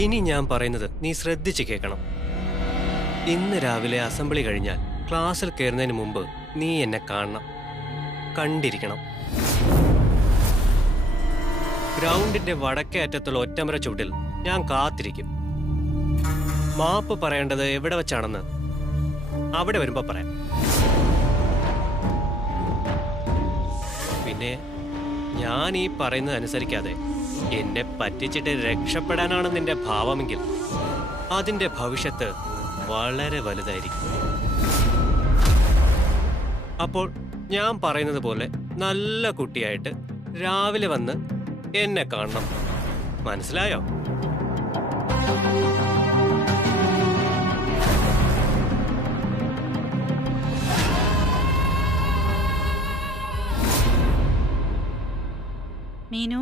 ഇനി ഞാൻ പറയുന്നത് നീ ശ്രദ്ധിച്ച് കേൾക്കണം. ഇന്ന് രാവിലെ അസംബ്ലി കഴിഞ്ഞാൽ ക്ലാസ്സിൽ കയറുന്നതിന് മുമ്പ് നീ എന്നെ കാണണം, കണ്ടിരിക്കണം. ഗ്രൗണ്ടിന്റെ വടക്കേ അറ്റത്തുള്ള ഒറ്റമര ചുവട്ടിൽ ഞാൻ കാത്തിരിക്കും. മാപ്പ് പറയേണ്ടത് എവിടെ വെച്ചാണെന്ന് അവിടെ വരുമ്പോ പറയാം. പിന്നെ ഞാൻ ഈ പറയുന്നത് അനുസരിക്കാതെ എന്നെ പറ്റിച്ചിട്ട് രക്ഷപ്പെടാനാണ് നിന്റെ ഭാവമെങ്കിൽ അതിന്റെ ഭവിഷ്യത്ത് വളരെ വലുതായിരിക്കും. അപ്പോൾ ഞാൻ പറയുന്നത് പോലെ നല്ല കുട്ടിയായിട്ട് രാവിലെ വന്ന് എന്നെ കാണണം. മനസ്സിലായോ? മീനു,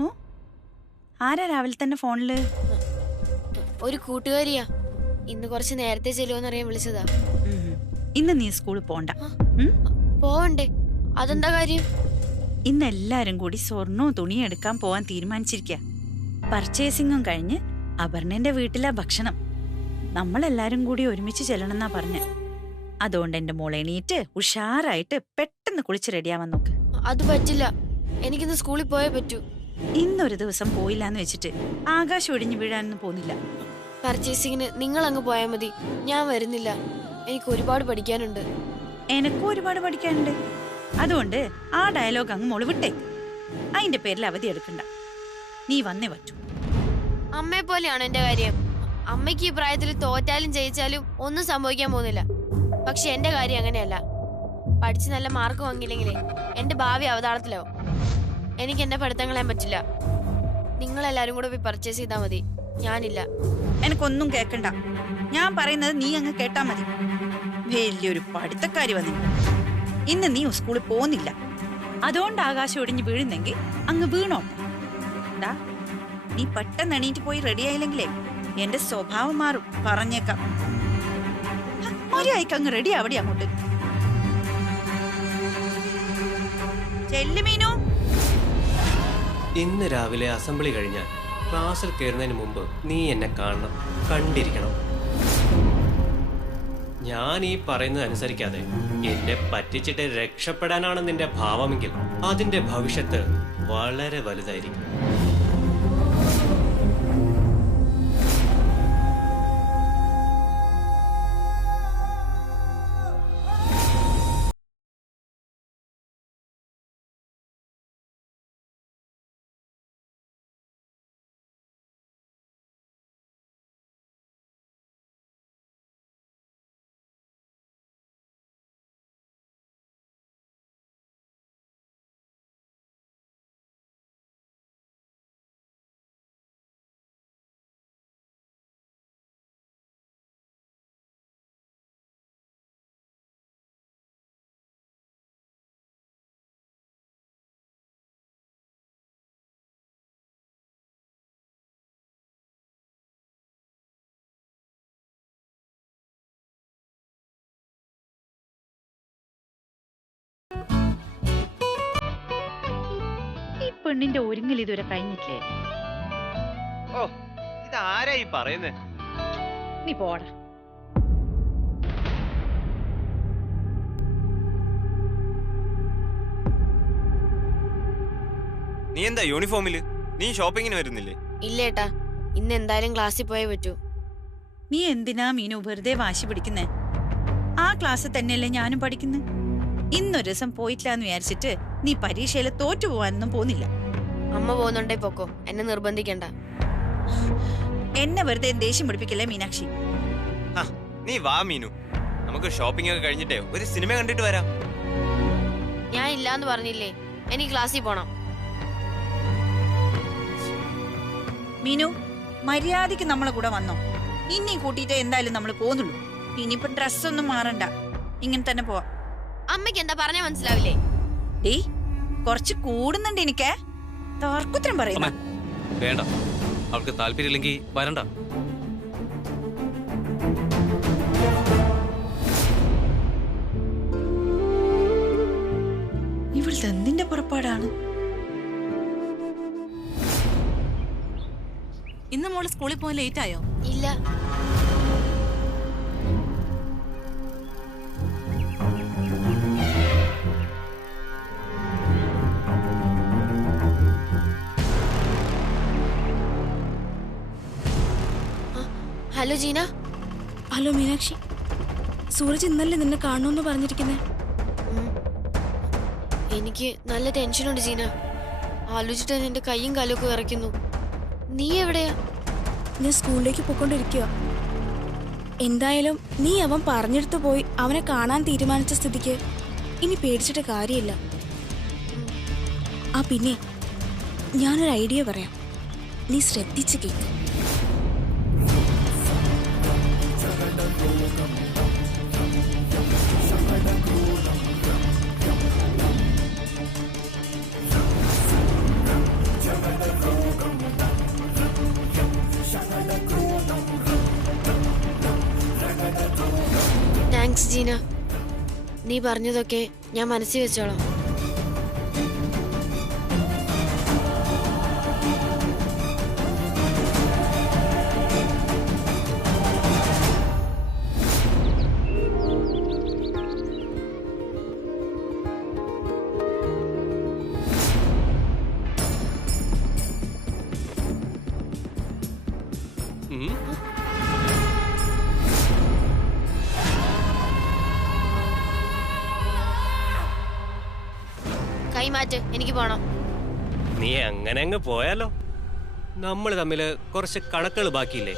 ആരാ രാവിലെ തന്നെ ഫോണില്? ഒരു കൂട്ടുകാരിയാ. ഇന്ന് കുറച്ച് നേരത്തെ ചെല്ലുമെന്നറിയാൻ വിളിച്ചതാ. ഇന്ന് നീ സ്കൂളിൽ പോണ്ട. പോവണ്ടേ? അതെന്താ കാര്യം? ഇന്ന് എല്ലാരും കൂടി സ്വർണവും തുണിയും എടുക്കാൻ പോവാൻ തീരുമാനിച്ചിരിക്ക. പർച്ചേസിംഗും കഴിഞ്ഞ് അപർണന്റെ വീട്ടിലെ ഭക്ഷണം നമ്മളെല്ലാരും കൂടി ഒരുമിച്ച് ചെല്ലണമെന്നാ പറഞ്ഞ്. അതുകൊണ്ട് എന്റെ മോളെ എണീറ്റ് ഉഷാറായിട്ട് പെട്ടെന്ന് കുളിച്ച് റെഡിയാവാൻ നോക്ക്. അത് പറ്റില്ല, എനിക്കിന്ന് സ്കൂളിൽ പോയേ പറ്റൂ. ഇന്നൊരു ദിവസം പോയില്ലാന്ന് വെച്ചിട്ട് ആകാശം ഒടിഞ്ഞു വീഴാനൊന്നും പോകുന്നില്ല. പർച്ചേസിങ്ങിന് നിങ്ങൾ അങ്ങ് പോയാൽ മതി, ഞാൻ വരുന്നില്ല. എനിക്ക് ഒരുപാട് പഠിക്കാനുണ്ട്. എനക്കും ഒരുപാട് പഠിക്കാനുണ്ട്. അതുകൊണ്ട് ആ ഡയലോഗ് അങ്ങ് മോള് വിട്ടേ. അതിന്റെ പേരിൽ അവധി എടുക്കണ്ട, നീ വന്നേ പറ്റൂ. അമ്മയെ പോലെയാണ് എന്റെ കാര്യം. അമ്മയ്ക്ക് ഈ പ്രായത്തിൽ തോറ്റാലും ജയിച്ചാലും ഒന്നും സംഭവിക്കാൻ പോകുന്നില്ല. പക്ഷെ എന്റെ കാര്യം അങ്ങനെയല്ല. പഠിച്ച് നല്ല മാർക്ക് വാങ്ങിയില്ലെങ്കിലേ എന്റെ ഭാവി അവതാളത്തിലാവും. എനിക്ക് എന്റെ പഠിത്തം കളയാൻ പറ്റില്ല. നിങ്ങളെല്ലാരും കൂടെ പോയി പർച്ചേസ് ചെയ്താൽ മതി, ഞാനില്ല. എനക്കൊന്നും കേക്കണ്ട, ഞാൻ പറയുന്നത് നീ അങ്ങ് കേട്ടാ മതി. വലിയൊരു പഠിത്തക്കാരി വന്നില്ല. ഇന്ന് നീ സ്കൂളിൽ പോകുന്നില്ല. അതുകൊണ്ട് ആകാശം ഒടിഞ്ഞു വീഴുന്നെങ്കിൽ അങ്ങ് വീണോ. നീ പെട്ടെന്ന് എണീറ്റ് പോയി റെഡി ആയില്ലെങ്കിലേ എന്റെ സ്വഭാവം മാറും, പറഞ്ഞേക്കാം. മര്യാദയ്ക്ക് അങ്ങ് റെഡി ആവടി അങ്ങോട്ട്. ചെല്ലു മീനു. ഇന്ന് രാവിലെ അസംബ്ലി കഴിഞ്ഞാൽ ക്ലാസ്സിൽ കയറുന്നതിന് മുമ്പ് നീ എന്നെ കാണണം, കണ്ടിരിക്കണം. ഞാൻ ഈ പറയുന്നത് അനുസരിക്കാതെ എന്നെ പറ്റിച്ചിട്ട് രക്ഷപ്പെടാനാണ് നിന്റെ ഭാവമെങ്കിൽ അതിന്റെ ഭവിഷ്യത്ത് വളരെ വലുതായിരിക്കും. പെണ്ണിന്റെ ഒരുങ്ങൽ ഇതുവരെ കഴിഞ്ഞിട്ടില്ലേ? ഓ, ഇതാരായി പറയുന്നേ? നീ പോടാ. നീ എന്താ യൂണിഫോമില്? നീ ഷോപ്പിങ്ങിന് വരുന്നില്ലേ? ഇല്ലേട്ടാ, ഇന്ന് എന്തായാലും ക്ലാസ്സിൽ പോയേ പറ്റൂ. നീ എന്തിനാ മീനു വെറുതെ വാശി പിടിക്കുന്നേ? ആ ക്ലാസ് തന്നെയല്ലേ ഞാനും പഠിക്കുന്നു. ഇന്നൊരു ദിവസം പോയിട്ടില്ല എന്ന് വിചാരിച്ചിട്ട് നീ പരീക്ഷയിൽ തോറ്റു പോവാനൊന്നും പോകുന്നില്ല. അമ്മ പോകുന്നുണ്ടേ പൊക്കോ, എന്നെ നിർബന്ധിക്കണ്ട. എന്നെ വെറുതെ ദേഷ്യം പിടിപ്പിക്കല്ലേ മീനാക്ഷി. നീ വാ മീനു, നമുക്ക് ഷോപ്പിംഗ് ഒക്കെ കഴിഞ്ഞിട്ടേ ഒരു സിനിമ കണ്ടിട്ട് വരാം. ഞാൻ ഇല്ലാന്ന് പറഞ്ഞില്ലേ, എനിക്ക് ക്ലാസ്സിൽ പോണം. മീനു, മര്യാദക്ക് നമ്മളെ കൂടെ വന്നോ. ഇനി കൂട്ടിയിട്ട് എന്തായാലും നമ്മൾ പോകുന്നുള്ളൂ. ഇനിയിപ്പൊ ഡ്രസ്സൊന്നും മാറണ്ട, ഇങ്ങനെ തന്നെ പോവാം. അമ്മയ്ക്ക് എന്താ പറഞ്ഞാ മനസ്സിലാവില്ലേ? ഡേ, കുറച്ച് കൂടുന്നുണ്ട് എനിക്ക്. തർക്കുത്തരം പറയുന്ന വേണ്ട, അവൾക്ക് താല്പര്യമില്ലെങ്കിൽ വരണ്ട. ഇവിടുത്തെ എന്തിന്റെ പുറപ്പാടാണ്? ഇന്ന് മോള് സ്കൂളിൽ പോകാൻ ലേറ്റ് ആയോ? ഇല്ല. ഹലോ ജീന. ഹലോ മീനാക്ഷി, സൂരജ് ഇന്നല്ലേ നിന്നെ കാണണമെന്ന് പറഞ്ഞിരിക്കുന്നേ? എനിക്ക് നല്ല ടെൻഷനുണ്ട് ജീന. ആലോചിച്ചിട്ട് എന്റെ കൈയും കാലൊക്കെ വിറയ്ക്കുന്നു. നീ എവിടെയാ? ഞാൻ സ്കൂളിലേക്ക് പോയിക്കൊണ്ടിരിക്കുക. എന്തായാലും നീ അവൻ പറഞ്ഞെടുത്ത് പോയി അവനെ കാണാൻ തീരുമാനിച്ച സ്ഥിതിക്ക് ഇനി പേടിച്ചിട്ട് കാര്യമില്ല. ആ പിന്നെ ഞാനൊരു ഐഡിയ പറയാം, നീ ശ്രദ്ധിച്ച് കേൾക്കും. താങ്ക്സ് ജീന. നീ പറഞ്ഞതൊക്കെ ഞാൻ മനസ്സിൽ വെച്ചോളാം. ഉം. കൈമാറ്റ്, എനിക്ക് പോണം. നീ അങ്ങനെ അങ്ങ് പോയാലോ? നമ്മൾ തമ്മിൽ കുറച്ച് കണക്കുകൾ ബാക്കിയില്ലേ?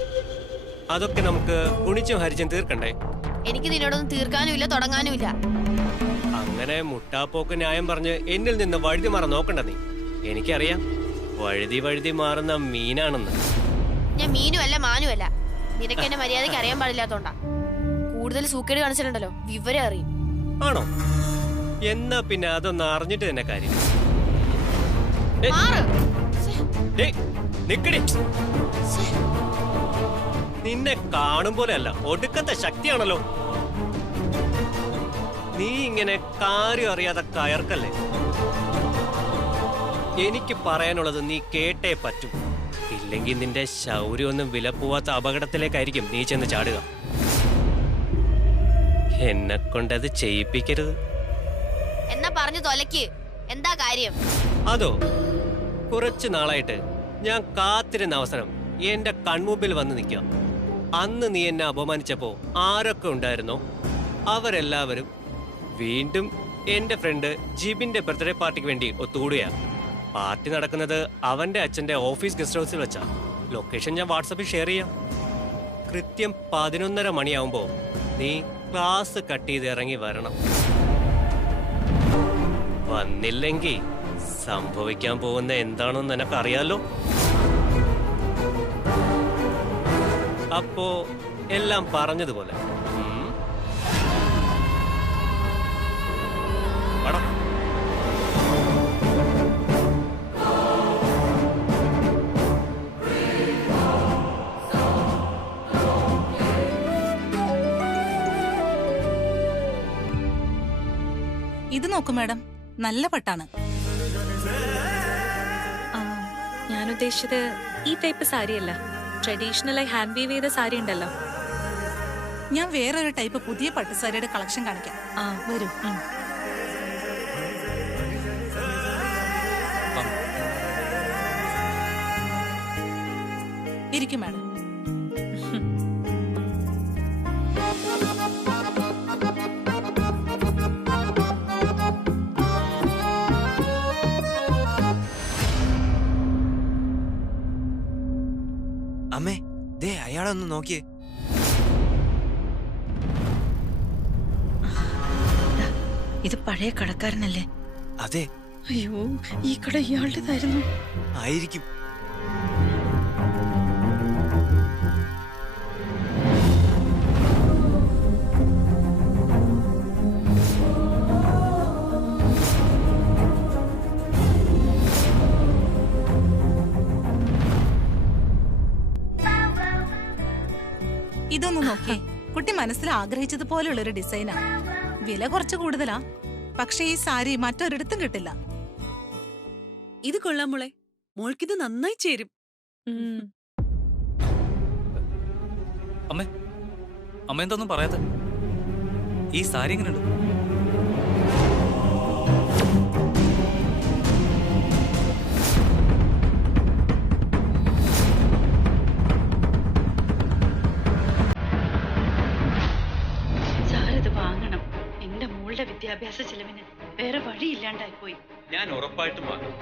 അതൊക്കെ നമുക്ക് ഗുണിച്ചും ഹരിച്ചും തീർക്കണ്ടേ? എനിക്ക് നിന്നോടൊന്നും തീർക്കാനും ഇല്ല, തുടങ്ങാനും ഇല്ല. അങ്ങനെ മുട്ടാപ്പോക്ക് ന്യായം പറഞ്ഞ് എന്നിൽ നിന്ന് വഴുതി മാറാൻ നോക്കണ്ട നീ. എനിക്കറിയാം വഴുതി മാറുന്ന മീനാണെന്ന്. ഞാൻ മീനും അല്ല മാനും അല്ല. നിനക്ക് എന്നെ മര്യാദയ്ക്ക് അറിയാൻ പാടില്ലാത്തോണ്ടാ. കൂടുതൽ സൂക്കേട് കാണിച്ചിട്ടുണ്ടല്ലോ, വിവരം അറിയും. ആണോ? എന്നാ പിന്നെ അതൊന്ന് അറിഞ്ഞിട്ട് തന്നെ കാര്യം. മാറ്. നിക്കടി. നിന്നെ കാണും പോലെ അല്ല, ഒടുക്കത്തെ ശക്തിയാണല്ലോ നീ. ഇങ്ങനെ കാര്യം അറിയാതെ കയർക്കല്ലേ. എനിക്ക് പറയാനുള്ളത് നീ കേട്ടേ പറ്റൂ. ഇല്ലെങ്കിൽ നിന്റെ ശൗര്യമൊന്നും വിലപ്പോവാത്ത അപകടത്തിലേക്കായിരിക്കും നീ ചെന്ന് ചാടുക. എന്നെ കൊണ്ടത് ചെയ്യിപ്പിക്കരുത്. എന്നാ പറഞ്ഞു തൊലക്ക്. എന്താ കാര്യം? അതോ, കുറച്ചു നാളായിട്ട് ഞാൻ കാത്തിരുന്ന അവസരം എന്റെ കൺമുമ്പിൽ വന്ന് നിൽക്കാം. അന്ന് നീ എന്നെ അപമാനിച്ചപ്പോ ആരൊക്കെ ഉണ്ടായിരുന്നോ അവരെല്ലാവരും വീണ്ടും എന്റെ ഫ്രണ്ട് ജിബിന്റെ ബർത്ത്ഡേ പാർട്ടിക്ക് വേണ്ടി ഒത്തുകൂടുകയാ. പാർട്ടി നടക്കുന്നത് അവന്റെ അച്ഛന്റെ ഓഫീസ് ഗസ്റ്റ് ഹൗസിൽ വെച്ചാ. ലൊക്കേഷൻ ഞാൻ വാട്സാപ്പിൽ ഷെയർ ചെയ്യാം. കൃത്യം 11:30 മണിയാവുമ്പോ നീ ക്ലാസ് കട്ട് ചെയ്ത് ഇറങ്ങി വരണം. വന്നില്ലെങ്കിൽ സംഭവിക്കാൻ പോകുന്ന എന്താണെന്ന് നിനക്കറിയാലോ. അപ്പോ എല്ലാം പറഞ്ഞതുപോലെ പട. ഇത് നോക്കൂ മാഡം, നല്ല പട്ടാണ്. ഞാൻ ഉദ്ദേശിച്ചത് ഈ ടൈപ്പ് സാരിയല്ല, ട്രഡീഷണലായി ഹാൻഡ് വീവ് ചെയ്ത സാരി ഉണ്ടല്ലോ. ഞാൻ വേറൊരു ടൈപ്പ് പുതിയ പട്ടുസാരിയുടെ കളക്ഷൻ കാണിക്കാം. വരൂ. ഇരിക്കും മാഡം. അമ്മേ, ദേ അയാളൊന്ന് നോക്കിയേ. ഇത് പഴയ കടക്കാരനല്ലേ? അതെ. അയ്യോ, ഈ കട ഇയാളുടേതായിരുന്നു. ആയിരിക്കും. ഇതൊന്ന് നോക്കിയേ. കുട്ടി മനസ്സിൽ ആഗ്രഹിച്ചതുപോലുള്ള ഒരു ഡിസൈനാ. വില കുറച്ച് കൂടുതലാ, പക്ഷെ ഈ സാരി മറ്റൊരിടത്തും കിട്ടില്ല. ഇത് കൊള്ളാം മോളെ, മോൾക്കിത് നന്നായി ചേരും. അമ്മേ അമ്മ എന്തൊന്നും പറയാതെ. ഈ സാരി എങ്ങനെയുണ്ട്? സാറിത് വാങ്ങണം. എന്റെ മോളുടെ വിദ്യാഭ്യാസ ചെലവിന് വേറെ വഴിയില്ലാണ്ടായി പോയി. ഞാൻ ഉറപ്പായിട്ടും വാങ്ങും.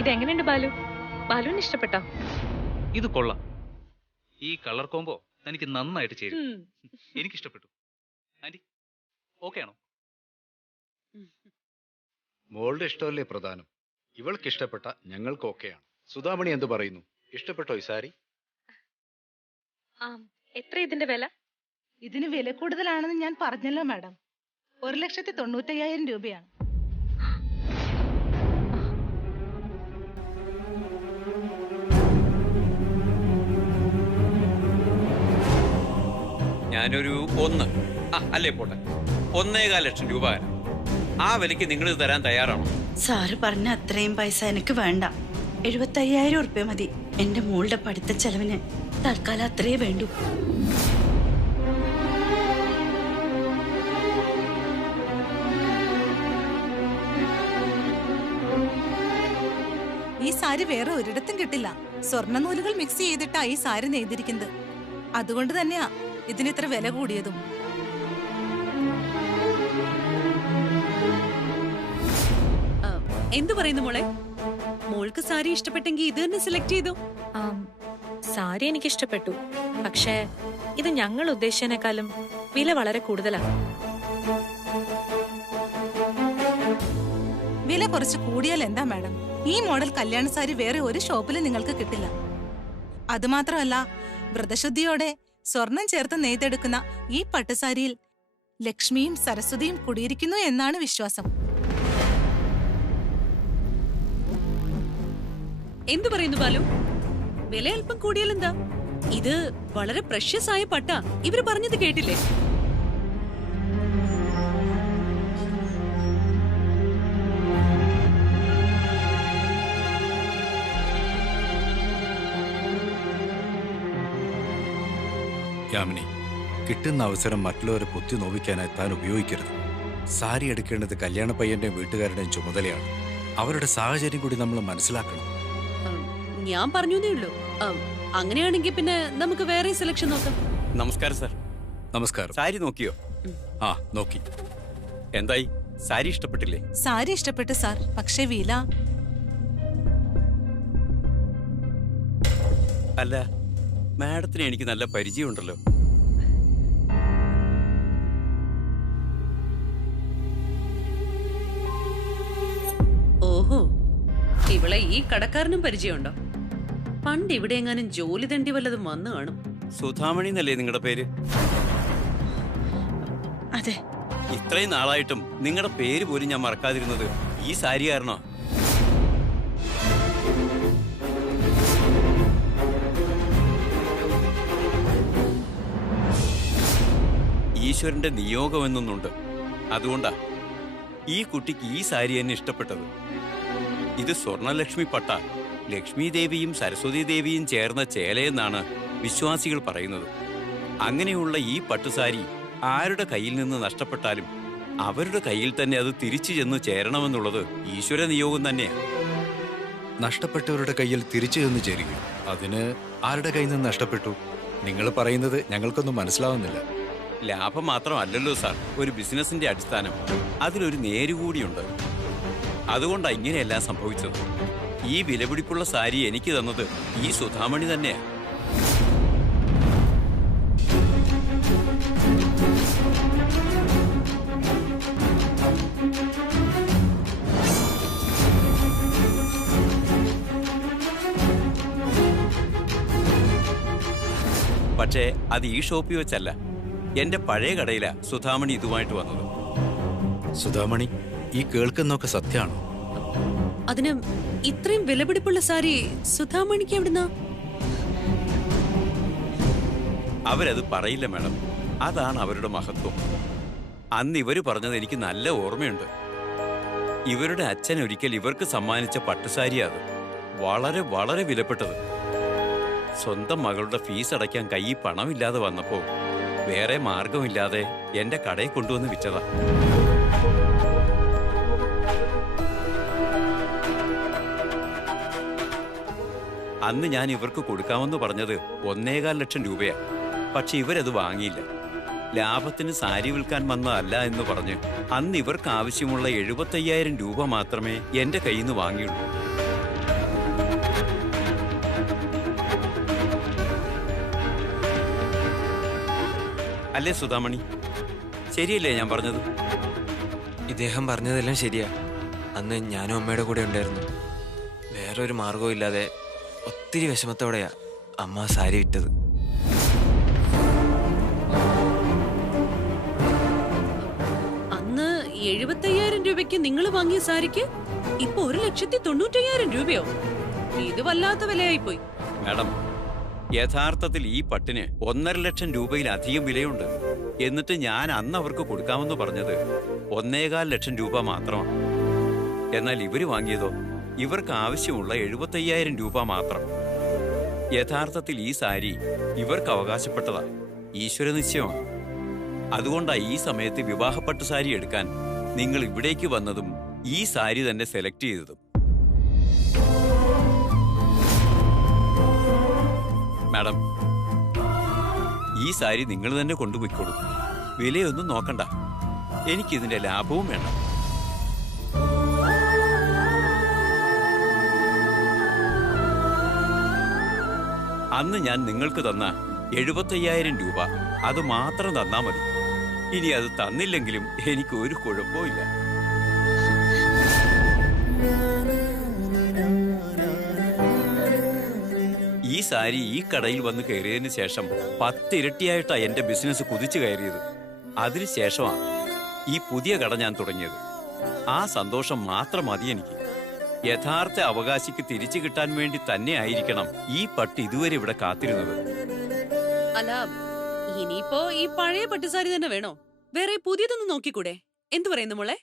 ഇതെങ്ങനെയുണ്ട് ബാലു? ബാലുവിന് ഇഷ്ടപ്പെട്ടോ? ഇത് കൊള്ളാം. ഈ കളർ കോംബോ എനിക്ക് നന്നായിട്ട് ചേരും. എനിക്കിഷ്ടപ്പെട്ടു. ആന്റി ഓക്കെ ആണോ? മോളുടെ ഇഷ്ടമല്ലേ പ്രധാനം. ഇവൾക്ക് ഇഷ്ടപ്പെട്ട ഞങ്ങൾക്ക് ഓക്കെയാണ്. സുധാമണി എന്ത് പറയുന്നു? ഇഷ്ടപ്പെട്ടോ ഈ സാരി? എത്ര ഇതിന്റെ വില? ഇതിന് വില കൂടുതലാണെന്ന് ഞാൻ പറഞ്ഞല്ലോ മാഡം. 1,95,000 രൂപയാണ്. ഞാനൊരു അല്ലേ പോട്ടെ, 1.25 ലക്ഷം രൂപ തരാം. ആ വിലയ്ക്ക് നിങ്ങൾ ഇത് തരാൻ തയ്യാറാണോ? സാറ് പറഞ്ഞ അത്രയും പൈസ എനിക്ക് വേണ്ട. 75,000 ഉറുപ്പ്യ മതി. എന്റെ മോളുടെ പഠിത്ത ചെലവിന് തൽക്കാലം അത്രേ വേണ്ടൂ. ഈ സാരി വേറെ ഒരിടത്തും കിട്ടില്ല. സ്വർണ്ണ നൂലുകൾ മിക്സ് ചെയ്തിട്ടാ ഈ സാരി നെയ്തിരിക്കുന്നത്. അതുകൊണ്ട് തന്നെയാ ഇതിന് ഇത്ര വില കൂടിയതും. എന്തു പറയുന്നു മോളെ? മോൾക്ക് സാരി ഇഷ്ടപ്പെട്ടെങ്കിൽ ഇത് തന്നെ സെലക്ട് ചെയ്തു. സാരി എനിക്ക് ഇഷ്ടപ്പെട്ടു. പക്ഷേ ഇത് ഞങ്ങൾ ഉദ്ദേശിച്ചതിനേക്കാളും വില വളരെ കൂടുതലാണ്. വില കുറച്ച് കൂടിയാൽ എന്താ മാഡം? ഈ മോഡൽ കല്യാണ സാരി വേറെ ഒരു ഷോപ്പിലും നിങ്ങൾക്ക് കിട്ടില്ല. അതുമാത്രമല്ല, വ്രതശുദ്ധിയോടെ സ്വർണം ചേർത്ത് നെയ്തെടുക്കുന്ന ഈ പട്ടുസാരിയിൽ ലക്ഷ്മിയും സരസ്വതിയും കുടിയിരിക്കുന്നു എന്നാണ് വിശ്വാസം. എന്തു പറയുന്നു ബാലു? വില അല്പം കൂടിയാലെന്താ? ഇത് വളരെ പ്രഷ്യസ് ആയ പട്ടാ. ഇവര് പറഞ്ഞത് കേട്ടില്ലേ? യാമിനി, കിട്ടുന്ന അവസരം മറ്റുള്ളവരെ കുത്തി നോവിക്കാനായി താൻ ഉപയോഗിക്കരുത്. സാരി എടുക്കേണ്ടത് കല്യാണ പയ്യന്റെയും വീട്ടുകാരുടെയും ചുമതലയാണ്. അവരുടെ സാഹചര്യം കൂടി നമ്മൾ മനസ്സിലാക്കണം. ഞാൻ പറഞ്ഞേ ഉള്ളൂ. അങ്ങനെയാണെങ്കിൽ പിന്നെ നമുക്ക് വേറെ സെലക്ഷൻ നോക്കാം. നമസ്കാരം സാർ. നമസ്കാരം. സാരി നോക്കിയോ? നോക്കി. എന്തായി? സാരി ഇഷ്ടപ്പെട്ടില്ലേ? സാരി ഇഷ്ടപ്പെട്ടു സാർ, പക്ഷേ വില. അല്ല, മാഡത്തിന് എനിക്ക് നല്ല പരിചയമുണ്ടല്ലോ. ഓഹോ, ഇവളെ ഈ കടക്കാരനും പരിചയമുണ്ടോ? പണ്ട് ഇവിടെ എങ്ങാനും ജോലി തണ്ടി വല്ലതും വന്നു കാണും. സുധാമണി എന്നല്ലേ നിങ്ങളുടെ പേര്? അതെ. ഇത്രയും നാളായിട്ടും നിങ്ങളുടെ പേര് പോലും ഞാൻ മറക്കാതിരുന്നത് ഈ സാരി കാരണോ? ഈശ്വരന്റെ നിയോഗം എന്നൊന്നുണ്ട്. അതുകൊണ്ടാ ഈ കുട്ടിക്ക് ഈ സാരി തന്നെ ഇഷ്ടപ്പെട്ടത്. ഇത് സ്വർണലക്ഷ്മി പട്ട. ലക്ഷ്മി ദേവിയും സരസ്വതി ദേവിയും ചേർന്ന ചേലയെന്നാണ് വിശ്വാസികൾ പറയുന്നത്. അങ്ങനെയുള്ള ഈ പട്ടുസാരി ആരുടെ കയ്യിൽ നിന്ന് നഷ്ടപ്പെട്ടാലും അവരുടെ കയ്യിൽ തന്നെ അത് തിരിച്ചു ചെന്ന് ചേരണമെന്നുള്ളത് ഈശ്വര നിയോഗം തന്നെയാണ്. നഷ്ടപ്പെട്ടവരുടെ കയ്യിൽ തിരിച്ചു ചെന്ന് ചേരുകയും അതിന് ആരുടെ കയ്യിൽ നിന്ന് നഷ്ടപ്പെട്ടു? നിങ്ങൾ പറയുന്നത് ഞങ്ങൾക്കൊന്നും മനസ്സിലാവുന്നില്ല. ലാഭം മാത്രമല്ലല്ലോ സാർ ഒരു ബിസിനസിന്റെ അടിസ്ഥാനം. അതിലൊരു നേരുകൂടിയുണ്ട്. അതുകൊണ്ടാണ് ഇങ്ങനെയെല്ലാം സംഭവിച്ചത്. ഈ വിലപിടിപ്പുള്ള സാരി എനിക്ക് തന്നത് ഈ സുധാമണി തന്നെയാണ്. പക്ഷേ അത് ഈ ഷോപ്പിൽ വെച്ചല്ല, എന്റെ പഴയ കടയിലാ സുധാമണി ഇതുമായിട്ട് വന്നത്. സുധാമണി, ഈ കേൾക്കുന്നൊക്കെ സത്യമാണോ? അതിന് ഇത്രയും വിലപിടിപ്പുള്ള സാരി സുധാമണിക്ക് എവിടുന്നാ? അവരത് പറയില്ല മാഡം. അതാണ് അവരുടെ മഹത്വം. അന്ന് ഇവര് പറഞ്ഞത് എനിക്ക് നല്ല ഓർമ്മയുണ്ട്. ഇവരുടെ അച്ഛൻ ഒരിക്കൽ ഇവർക്ക് സമ്മാനിച്ച പട്ടുസാരി അത്. വളരെ വളരെ വിലപ്പെട്ടത്. സ്വന്തം മകളുടെ ഫീസ് അടയ്ക്കാൻ കയ്യിൽ പണമില്ലാതെ വന്നപ്പോ വേറെ മാർഗമില്ലാതെ എന്റെ കടയിൽ കൊണ്ടുവന്ന് വിറ്റതാ. അന്ന് ഞാൻ ഇവർക്ക് കൊടുക്കാമെന്ന് പറഞ്ഞത് 1.25 ലക്ഷം രൂപയാ. പക്ഷെ ഇവരത് വാങ്ങിയില്ല. ലാഭത്തിന് സാരി വിൽക്കാൻ വന്നതല്ല എന്ന് പറഞ്ഞ് അന്ന് ഇവർക്ക് ആവശ്യമുള്ള 75,000 രൂപ മാത്രമേ എന്റെ കയ്യിൽ നിന്ന് വാങ്ങിയുള്ളൂ. അല്ലേ സുധാമണി? ശരിയല്ലേ ഞാൻ പറഞ്ഞത്? ഇദ്ദേഹം പറഞ്ഞതെല്ലാം ശരിയാ. അന്ന് ഞാനും അമ്മയുടെ കൂടെ ഉണ്ടായിരുന്നു. വേറൊരു മാർഗവും ഇല്ലാതെ ഒത്തിരി വിഷമത്തോടെയാ അമ്മ സാരി വിറ്റത്. അന്ന് 75,000 രൂപയ്ക്ക് നിങ്ങൾ വാങ്ങിയ സാരിക്ക് ഇപ്പൊ 1,90,000 രൂപയോ? ഇത് വല്ലാത്ത വിലയായിപ്പോയി. മാഡം, യഥാർത്ഥത്തിൽ ഈ പട്ടിന് 1.5 ലക്ഷം രൂപയിലധികം വിലയുണ്ട്. എന്നിട്ട് ഞാൻ അന്ന് അവർക്ക് കൊടുക്കാമെന്ന് പറഞ്ഞത് 1.25 ലക്ഷം രൂപ മാത്രമാണ്. എന്നാൽ ഇവര് വാങ്ങിയതോ ഇവർക്ക് ആവശ്യമുള്ള 75,000 രൂപ മാത്രം. യഥാർത്ഥത്തിൽ ഈ സാരി ഇവർക്ക് അവകാശപ്പെട്ടതാ. ഈശ്വര നിശ്ചയമാണ്. അതുകൊണ്ടാ ഈ സമയത്ത് വിവാഹപ്പട്ട് സാരി എടുക്കാൻ നിങ്ങൾ ഇവിടേക്ക് വന്നതും ഈ സാരി തന്നെ സെലക്ട് ചെയ്തതും. മാഡം, ഈ സാരി നിങ്ങൾ തന്നെ കൊണ്ടുപോയിക്കോളൂ. വിലയൊന്നും നോക്കണ്ട. എനിക്കിതിന്റെ ലാഭവും വേണം. അന്ന് ഞാൻ നിങ്ങൾക്ക് തന്ന 75,000 രൂപ അത് മാത്രം തന്നാ മതി. ഇനി അത് തന്നില്ലെങ്കിലും എനിക്ക് ഒരു കുഴപ്പമില്ല. ഈ സാരി ഈ കടയിൽ വന്ന് കയറിയതിന് ശേഷം 10 ഇരട്ടിയായിട്ടാ എന്റെ ബിസിനസ് കുതിച്ചു കയറിയത്. അതിനുശേഷമാണ് ഈ പുതിയ കട ഞാൻ തുടങ്ങിയത്. ആ സന്തോഷം മാത്രം മതി എനിക്ക്. യഥാർത്ഥ അവകാശിക്ക് തിരിച്ചു കിട്ടാൻ വേണ്ടി തന്നെ ആയിരിക്കണം ഈ പട്ട് ഇതുവരെ ഇവിടെ കാത്തിരുന്നത്. അല്ല, ഇനിയിപ്പോ ഈ പഴയ പട്ടുസാരി തന്നെ വേണോ? വേറെ പുതിയതൊന്നും നോക്കിക്കൂടെ? എന്തു പറയുന്നു മോളെ?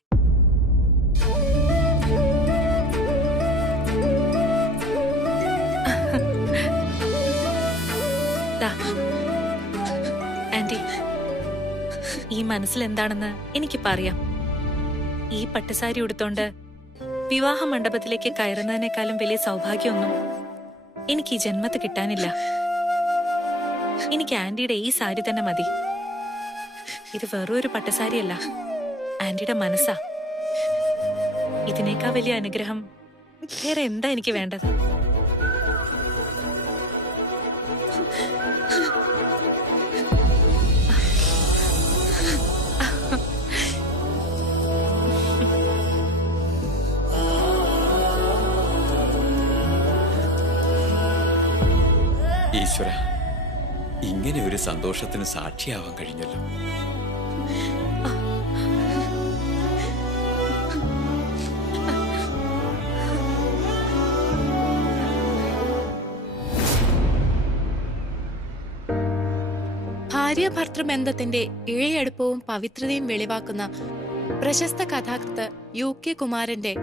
ആന്റി, ഈ മനസ്സിൽ എന്താണെന്ന് എനിക്കിപ്പോ അറിയാം. ഈ പട്ടുസാരി ഉടുത്തോണ്ട് വിവാഹ മണ്ഡപത്തിലേക്ക് കയറുന്നതിനേക്കാളും വലിയ സൗഭാഗ്യമൊന്നും എനിക്ക് ഈ ജന്മത്ത് കിട്ടാനില്ല. എനിക്ക് ആന്റിയുടെ ഈ സാരി തന്നെ മതി. ഇത് വെറും ഒരു പട്ടുസാരിയല്ല, ആന്റിയുടെ മനസ്സാ. ഇതിനേക്കാൾ വലിയ അനുഗ്രഹം വേറെ എന്താ എനിക്ക് വേണ്ടത്? ഈശ്വര, ഇങ്ങനെ ഒരു സന്തോഷത്തിന് സാക്ഷിയാവാൻ കഴിഞ്ഞല്ലോ. ഭാര്യ ഭർത്തൃബന്ധത്തിന്റെ ഇഴയടുപ്പവും പവിത്രതയും വെളിവാക്കുന്ന പ്രശസ്ത കഥാകൃത്ത് UK കുമാരന്റെ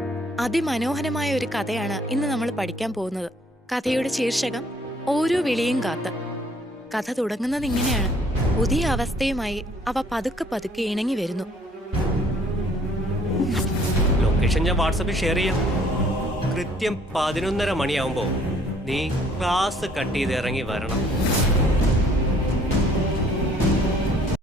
അതിമനോഹരമായ ഒരു കഥയാണ് ഇന്ന് നമ്മൾ പഠിക്കാൻ പോകുന്നത്. കഥയുടെ ശീർഷകം ഓരോ വിളിയും കാത്ത്. കഥ തുടങ്ങുന്നത് ഇങ്ങനെയാണ്. പുതിയ അവസ്ഥയുമായി അവ പതുക്കെ പതുക്കെ ഇണങ്ങി വരുന്നു. ലൊക്കേഷൻ ഞാൻ വാട്സാപ്പിൽ ഷെയർ ചെയ്യാം. കൃത്യം 11:30 മണിയാവുമ്പോ നീ ക്ലാസ് കട്ട് ചെയ്ത് ഇറങ്ങി വരണം.